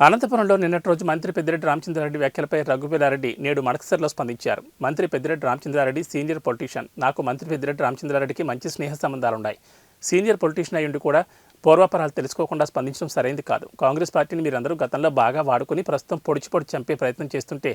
అనంతపురంలో నిన్నటి రోజు మంత్రి పెద్దిరెడ్డి రామచంద్రారెడ్డి వ్యాఖ్యలపై రఘువీరారెడ్డి నేడు మడకసర్లో స్పందించారు. మంత్రి పెద్దిరెడ్డి రామచంద్రారెడ్డి సీనియర్ పొలిటీషియన్. నాకు మంత్రి పెద్దిరెడ్డి రామచంద్రారెడ్డికి మంచి స్నేహ సంబంధాలున్నాయి. సీనియర్ పొలిటీషియన్ అయ్యుండి కూడా పూర్వాపరాలు తెలుసుకోకుండా స్పందించడం సరైంది కాదు. కాంగ్రెస్ పార్టీని మీరందరూ గతంలో బాగా వాడుకుని ప్రస్తుతం పొడిచి పొడి చంపే ప్రయత్నం చేస్తుంటే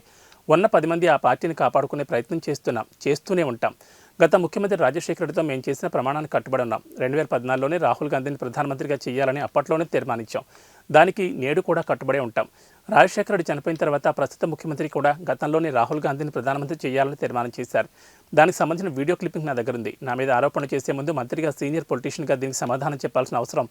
ఉన్న పది మంది ఆ పార్టీని కాపాడుకునే ప్రయత్నం చేస్తున్నాం చేస్తూనే ఉంటాం. గత ముఖ్యమంత్రి రాజశేఖర రెడ్డితో మేము చేసిన ప్రమాణానికి కట్టుబడి ఉన్నాం. రెండు వేల పద్నాలుగులోనే రాహుల్ గాంధీని ప్రధానమంత్రిగా చేయాలని అప్పట్లోనే తీర్మానించాం. దానికి నేడు కూడా కట్టుబడే ఉంటాం. రాజశేఖర రెడ్డి చనిపోయిన తర్వాత ప్రస్తుత ముఖ్యమంత్రి కూడా గతంలోనే రాహుల్ గాంధీని ప్రధానమంత్రి చేయాలని తీర్మానం చేశారు. దానికి సంబంధించిన వీడియో క్లిప్పింగ్ నా దగ్గర ఉంది. నా మీద ఆరోపణ చేసే ముందు మంత్రిగా సీనియర్ పొలిటీషియన్గా దీనికి సమాధానం చెప్పాల్సిన అవసరం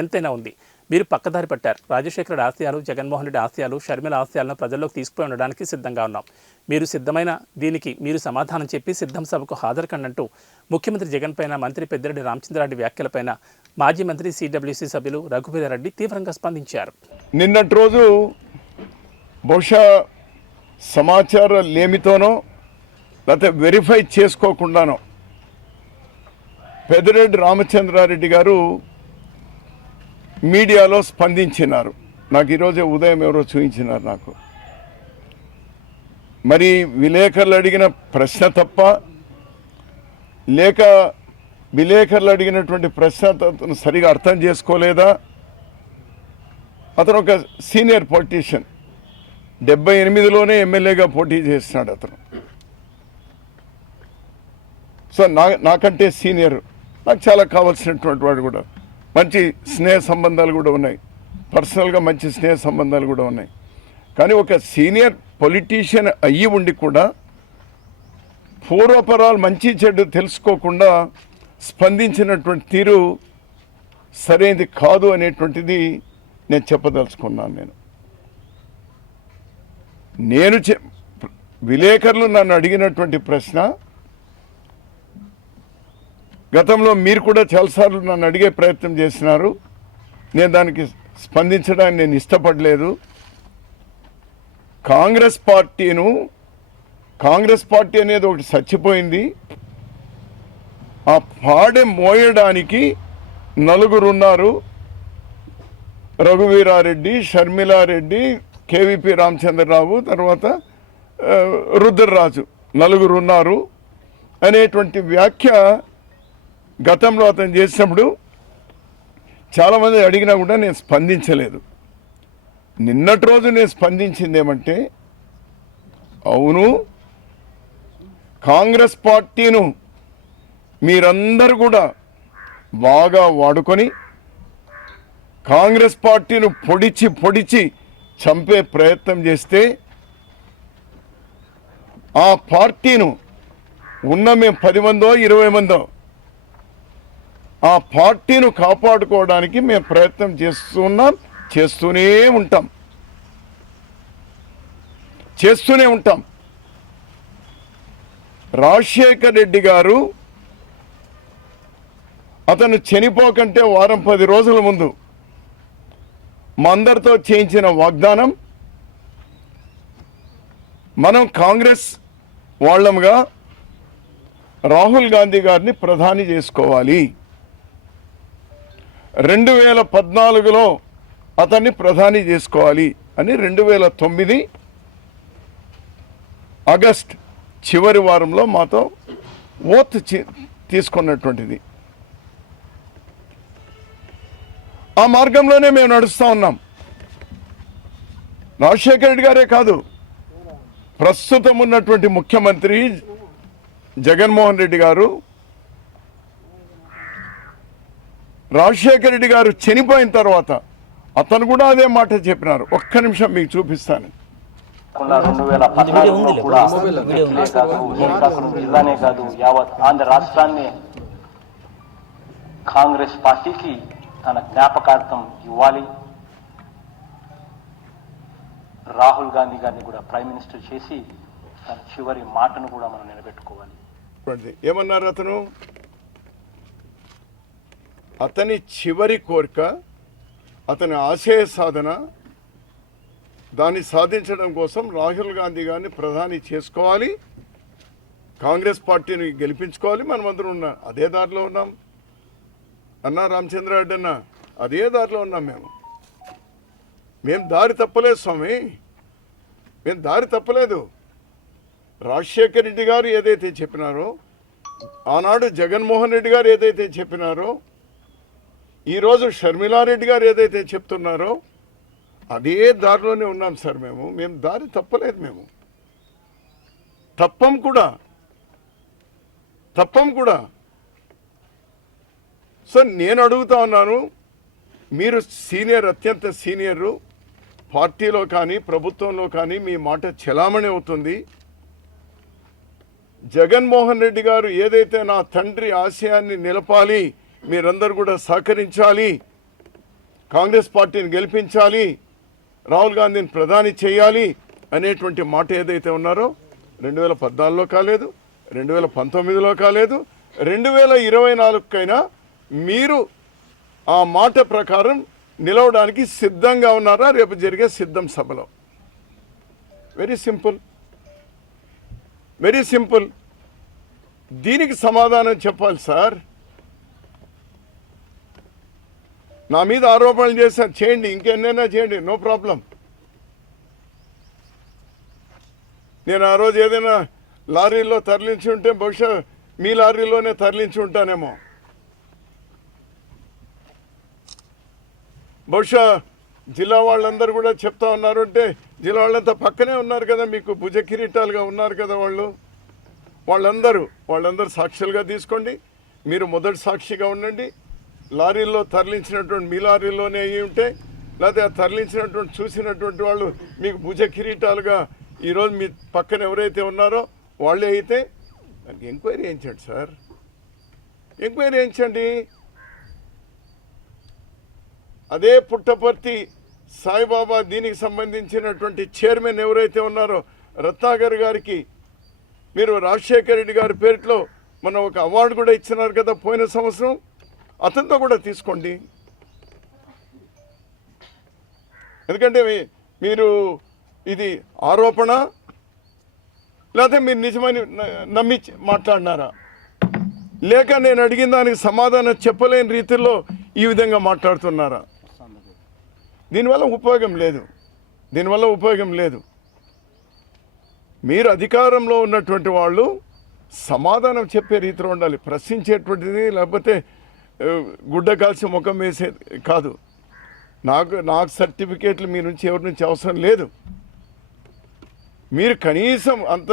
ఎంతైనా ఉంది. మీరు పక్కదారి పట్టారు. రాజశేఖర ఆశయాలు జగన్మోహన్ రెడ్డి ఆశయాలు షర్మిల ఆశయాలను ప్రజల్లోకి తీసుకుపోయి ఉండడానికి సిద్ధంగా ఉన్నాం. మీరు సిద్ధమైన దీనికి మీరు సమాధానం చెప్పి సిద్ధం సభకు హాజరుకండంటూ ముఖ్యమంత్రి జగన్ పైన మంత్రి పెద్దిరెడ్డి రామచంద్రారెడ్డి వ్యాఖ్యలపైన మాజీ మంత్రి సిడబ్ల్యూసీ సభ్యులు రఘువీరారెడ్డి తీవ్రంగా స్పందించారు. నిన్నటి రోజు బహుశా సమాచార లేమితోనో లేకపోతే వెరిఫై చేసుకోకుండానో. పెదిరెడ్డి రామచంద్రారెడ్డి గారు మీడియాలో స్పందించినారు. నాకు ఈరోజే ఉదయం ఎవరో చూపించినారు నాకు. మరి విలేకరులు అడిగిన ప్రశ్న తప్ప లేక విలేకరులు అడిగినటువంటి ప్రశ్న అతను సరిగా అర్థం చేసుకోలేదా? అతను ఒక సీనియర్ పొలిటీషియన్. డెబ్బై ఎనిమిదిలోనే ఎమ్మెల్యేగా పోటీ చేస్తున్నాడు అతను. సో నా నాకంటే సీనియర్ నాకు చాలా కావాల్సినటువంటి వాడు కూడా. మంచి స్నేహ సంబంధాలు కూడా ఉన్నాయి. పర్సనల్గా మంచి స్నేహ సంబంధాలు కూడా ఉన్నాయి. కానీ ఒక సీనియర్ పొలిటీషియన్ అయ్యి ఉండి కూడా పూర్వపరాలు మంచి చెడు తెలుసుకోకుండా స్పందించినటువంటి తీరు సరైనది కాదు అనేటువంటిది నేను చెప్పదలుచుకున్నాను నేను. నేను చె విలేకరులు నన్ను అడిగినటువంటి ప్రశ్న గతంలో మీరు కూడా చాలాసార్లు నన్ను అడిగే ప్రయత్నం చేసినారు. నేను దానికి స్పందించడానికి నేను ఇష్టపడలేదు. కాంగ్రెస్ పార్టీను కాంగ్రెస్ పార్టీ అనేది ఒకటి చచ్చిపోయింది. ఆ పాడె మోయడానికి నలుగురు ఉన్నారు. రఘువీరారెడ్డి షర్మిలారెడ్డి కేవీపీ రామచంద్రరావు తర్వాత రుద్రరాజు నలుగురు ఉన్నారు. అనేటువంటి వ్యాఖ్య గతంలో అతను చేసినప్పుడు చాలామంది అడిగినా కూడా నేను స్పందించలేదు. నిన్నటి రోజు నేను స్పందించింది ఏమంటే అవును కాంగ్రెస్ పార్టీను మీరందరూ కూడా బాగా వాడుకొని కాంగ్రెస్ పార్టీను పొడిచి పొడిచి చంపే ప్రయత్నం చేస్తే ఆ పార్టీను ఉన్న మేము పది మందో ఇరవై మందో ఆ పార్టీను కాపాడుకోవడానికి మేము ప్రయత్నం చేస్తున్నాం చేస్తూనే ఉంటాం. చేస్తూనే ఉంటాం. రాజశేఖర్ రెడ్డి గారు అతను చనిపోకంటే వారం పది రోజుల ముందు మందరితో అందరితో చేయించిన వాగ్దానం మనం కాంగ్రెస్ వాళ్ళముగా రాహుల్ గాంధీ గారిని ప్రధాని చేసుకోవాలి. రెండు వేల పద్నాలుగులో అతన్ని ప్రధాని చేసుకోవాలి అని రెండు వేల తొమ్మిది ఆగస్ట్ చివరి వారంలో మాతో ఓత్ తీసుకున్నటువంటిది. ఆ మార్గంలోనే మేము నడుస్తూ ఉన్నాం. రాజశేఖర రెడ్డి గారే కాదు ప్రస్తుతం ఉన్నటువంటి ముఖ్యమంత్రి జగన్మోహన్ రెడ్డి గారు రాజశేఖర రెడ్డి గారు చనిపోయిన తర్వాత అతను కూడా అదే మాట చెప్పినారు. ఒక్క నిమిషం మీకు చూపిస్తాను. రెండు వేల పద్నాలుగులో కూడా వ్యక్తులే కాదు శ్రీకాకుళం జిల్లానే కాదు యావత్ ఆంధ్ర రాష్ట్రాన్ని కాంగ్రెస్ పార్టీకి తన జ్ఞాపకార్థం ఇవ్వాలి. రాహుల్ గాంధీ గారిని కూడా ప్రైమ్ మినిస్టర్ చేసి తన చివరి మాటను కూడా మనం నిలబెట్టుకోవాలి. ఏమన్నారు అతను? అతని చివరి కోరిక అతని ఆశయ సాధన దాన్ని సాధించడం కోసం రాహుల్ గాంధీ గారిని ప్రధాని చేసుకోవాలి కాంగ్రెస్ పార్టీని గెలిపించుకోవాలి మనమందరం ఉన్నాం అదే దారిలో ఉన్నాం. అన్నా రామచంద్రారెడ్డి అన్న అదే దారిలో ఉన్నాం మేము. మేము దారి తప్పలేదు స్వామి. మేము దారి తప్పలేదు. రాజశేఖర్ రెడ్డి గారు ఏదైతే చెప్పినారో ఆనాడు జగన్మోహన్ రెడ్డి గారు ఏదైతే చెప్పినారో ఈరోజు షర్మిలారెడ్డి గారు ఏదైతే చెప్తున్నారో అదే దారిలోనే ఉన్నాం సార్ మేము. మేము దారి తప్పలేదు మేము. తప్పం కూడా. తప్పం కూడా. సో నేను అడుగుతా ఉన్నాను మీరు సీనియర్ అత్యంత సీనియరు పార్టీలో కానీ ప్రభుత్వంలో కానీ మీ మాట చెలామణి అవుతుంది. జగన్మోహన్ రెడ్డి గారు ఏదైతే నా తండ్రి ఆశయాన్ని నిలపాలి మీరందరూ కూడా సహకరించాలి. కాంగ్రెస్ పార్టీని గెలిపించాలి. రాహుల్ గాంధీని ప్రధాని చేయాలి అనేటువంటి మాట ఏదైతే ఉన్నారో రెండు వేల పద్నాలుగులో కాలేదు రెండు వేల పంతొమ్మిదిలో కాలేదు రెండు వేల ఇరవై నాలుగుకైనా మీరు ఆ మాట ప్రకారం నిలవడానికి సిద్ధంగా ఉన్నారా? రేపు జరిగే సిద్ధం సభలో. వెరీ సింపుల్ వెరీ సింపుల్ దీనికి సమాధానం చెప్పాలి సార్. నా మీద ఆరోపణలు చేశారు చేయండి ఇంకెన్నైనా చేయండి నో ప్రాబ్లం నేను ఆ రోజు ఏదైనా లారీలో తరలించి ఉంటే బహుశా మీ లారీలోనే తరలించి ఉంటానేమో. బహుశా జిల్లా వాళ్ళందరూ కూడా చెప్తా ఉన్నారు అంటే జిల్లా వాళ్ళంతా పక్కనే ఉన్నారు కదా మీకు భుజ కిరీటాలుగా ఉన్నారు కదా వాళ్ళు. వాళ్ళందరూ వాళ్ళందరూ సాక్షులుగా తీసుకోండి. మీరు మొదటి సాక్షిగా ఉండండి. లారీల్లో తరలించినటువంటి మీ లారీలోనే అయ్యి ఉంటే లేకపోతే ఆ తరలించినటువంటి చూసినటువంటి వాళ్ళు మీకు భుజ కిరీటాలుగా ఈరోజు మీ పక్కన ఎవరైతే ఉన్నారో వాళ్ళే అయితే దానికి ఎంక్వైరీ చేయించండి సార్. ఎంక్వైరీ చేయించండి. అదే పుట్టపర్తి సాయిబాబా దీనికి సంబంధించినటువంటి చైర్మన్ ఎవరైతే ఉన్నారో రత్నాకర్ గారికి మీరు రాజశేఖర రెడ్డి గారి పేరులో మనం ఒక అవార్డు కూడా ఇచ్చినారు కదా పోయిన సంవత్సరం. అతనితో కూడా తీసుకోండి. ఎందుకంటే మీరు ఇది ఆరోపణ లేకపోతే మీరు నిజమని నమ్మి మాట్లాడినారా? లేక నేను అడిగిన దానికి సమాధానం చెప్పలేని రీతిలో ఈ విధంగా మాట్లాడుతున్నారా? దీనివల్ల ఉపయోగం లేదు. దీనివల్ల ఉపయోగం లేదు. మీరు అధికారంలో ఉన్నటువంటి వాళ్ళు సమాధానం చెప్పే రీతిలో ఉండాలి. ప్రశ్నించేటువంటిది లేకపోతే గుడ్డ కాల్చి ముఖం వేసే కాదు. నాకు నాకు సర్టిఫికేట్లు మీ నుంచి ఎవరి నుంచి అవసరం లేదు. మీరు కనీసం అంత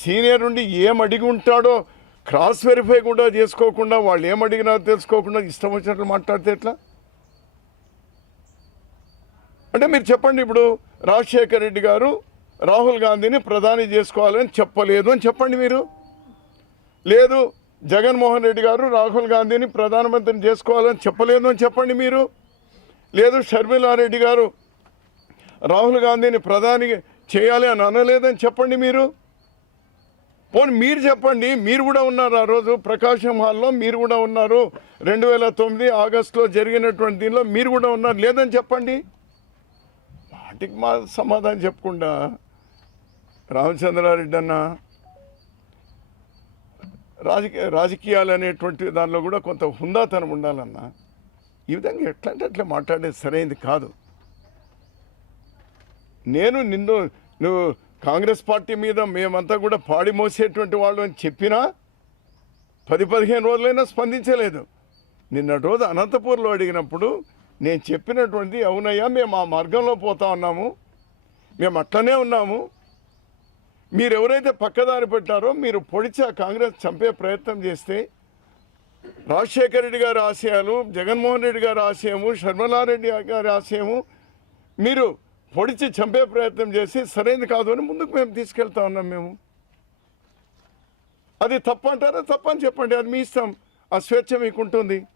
సీనియర్ నుండి ఏం అడిగి ఉంటాడో క్రాస్ వెరిఫై కూడా చేసుకోకుండా వాళ్ళు ఏం అడిగినా తెలుసుకోకుండా ఇష్టం వచ్చినట్లు మాట్లాడితే ఎట్లా? అంటే మీరు చెప్పండి ఇప్పుడు రాజశేఖర్ రెడ్డి గారు రాహుల్ గాంధీని ప్రధాని చేసుకోవాలని చెప్పలేదు అని చెప్పండి మీరు. లేదు జగన్మోహన్ రెడ్డి గారు రాహుల్ గాంధీని ప్రధానమంత్రిని చేసుకోవాలని చెప్పలేదు అని చెప్పండి మీరు. లేదు షర్మిలారెడ్డి గారు రాహుల్ గాంధీని ప్రధాని చేయాలి అని అనలేదని చెప్పండి మీరు. పోనీ మీరు చెప్పండి మీరు కూడా ఉన్నారు ఆ రోజు ప్రకాశం హాల్లో మీరు కూడా ఉన్నారు. రెండు వేల తొమ్మిది ఆగస్టులో జరిగినటువంటి దీనిలో మీరు కూడా ఉన్నారు లేదని చెప్పండి. వాటికి మా సమాధానం చెప్పకుండా రామచంద్రారెడ్డి అన్నా రాజకీయ రాజకీయాలు అనేటువంటి దానిలో కూడా కొంత హుందాతనం ఉండాలన్నా ఈ విధంగా ఎట్లా అంటే అట్లా మాట్లాడేది సరైనది కాదు. నేను నిన్ను నువ్వు కాంగ్రెస్ పార్టీ మీద మేమంతా కూడా పాడి మోసేటువంటి వాళ్ళు అని చెప్పినా పది పదిహేను రోజులైనా స్పందించలేదు. నిన్నటి రోజు అనంతపూర్లో అడిగినప్పుడు నేను చెప్పినటువంటి అవునయ్యా మేము ఆ మార్గంలో పోతా ఉన్నాము. మేము అట్లనే ఉన్నాము. మీరు ఎవరైతే పక్కదారి పెట్టారో మీరు పొడిచి ఆ కాంగ్రెస్ చంపే ప్రయత్నం చేస్తే రాజశేఖర రెడ్డి గారి ఆశయాలు జగన్మోహన్ రెడ్డి గారి ఆశయము శర్మలారెడ్డి గారి ఆశయము మీరు పొడిచి చంపే ప్రయత్నం చేసి సరైనది కాదు అని ముందుకు మేము తీసుకెళ్తా ఉన్నాం మేము. అది తప్పంటారా? అంటారా చెప్పండి. అది మీ ఇష్టం. ఆ స్వేచ్ఛ మీకు ఉంటుంది